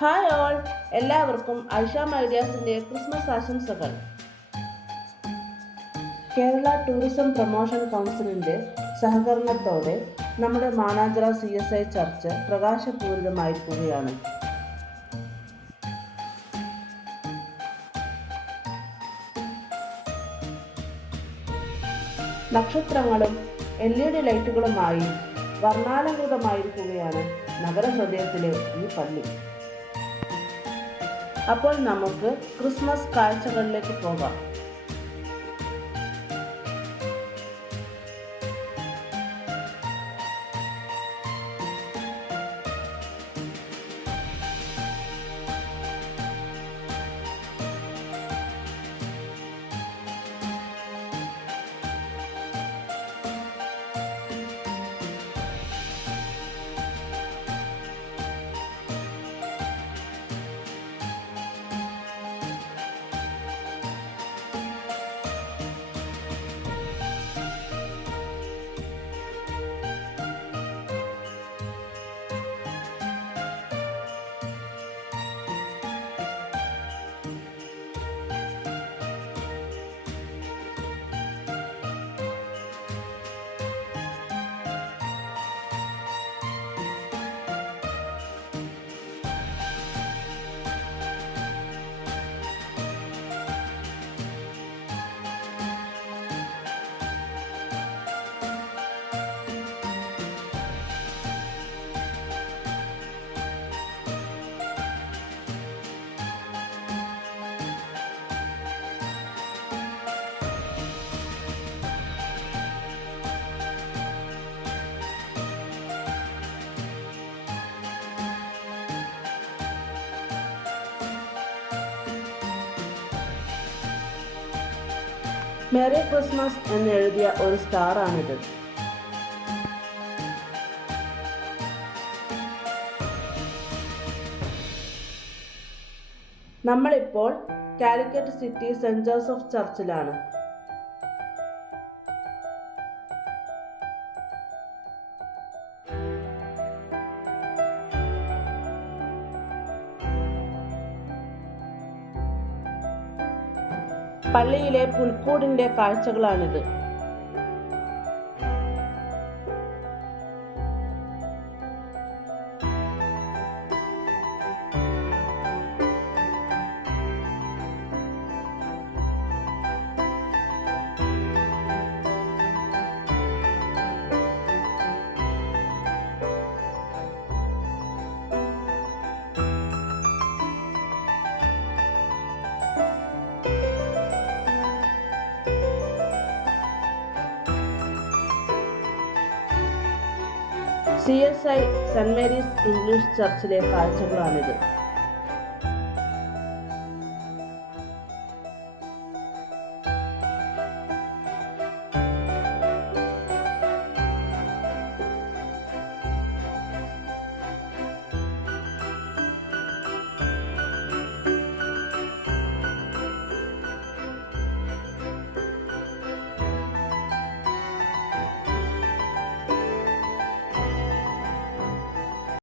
Hi all എല്ലാവർക്കും Aisha മൈഡിയാസിന്റെ Christmas ആശംസകൾ. Kerala tourism promotion കൗൺസിലിന്റെ സഹകരണത്തോടെ നമ്മുടെ Mananchira C S I church പ്രകാശപൂരിതമായിരിക്കുകയാണ് നക്ഷത്രങ്ങളും എൽ ഇ ഡി ലൈറ്റുകളുമായി വർണാലങ്കൃതമായിരിക്കുകയാണ് നഗരഹൃദയത്തിലെ ഈ പള്ളി. അപ്പോൾ നമുക്ക് ക്രിസ്മസ് കാഴ്ചകളിലേക്ക് പോകാം. മേരി ക്രിസ്മസ് എന്ന് എഴുതിയ ഒരു സ്റ്റാറാണിത്. നമ്മളിപ്പോൾ കാലിക്കറ്റ് സിറ്റി സെന്റ് ജോസഫ് ചർച്ചിലാണ്. പള്ളിയിലെ പുൽക്കൂടിന്റെ കാഴ്ചകളാണിത്. C S I Saint Mary's English ചർച്ചിലെ കാഴ്ചകളാണിത്.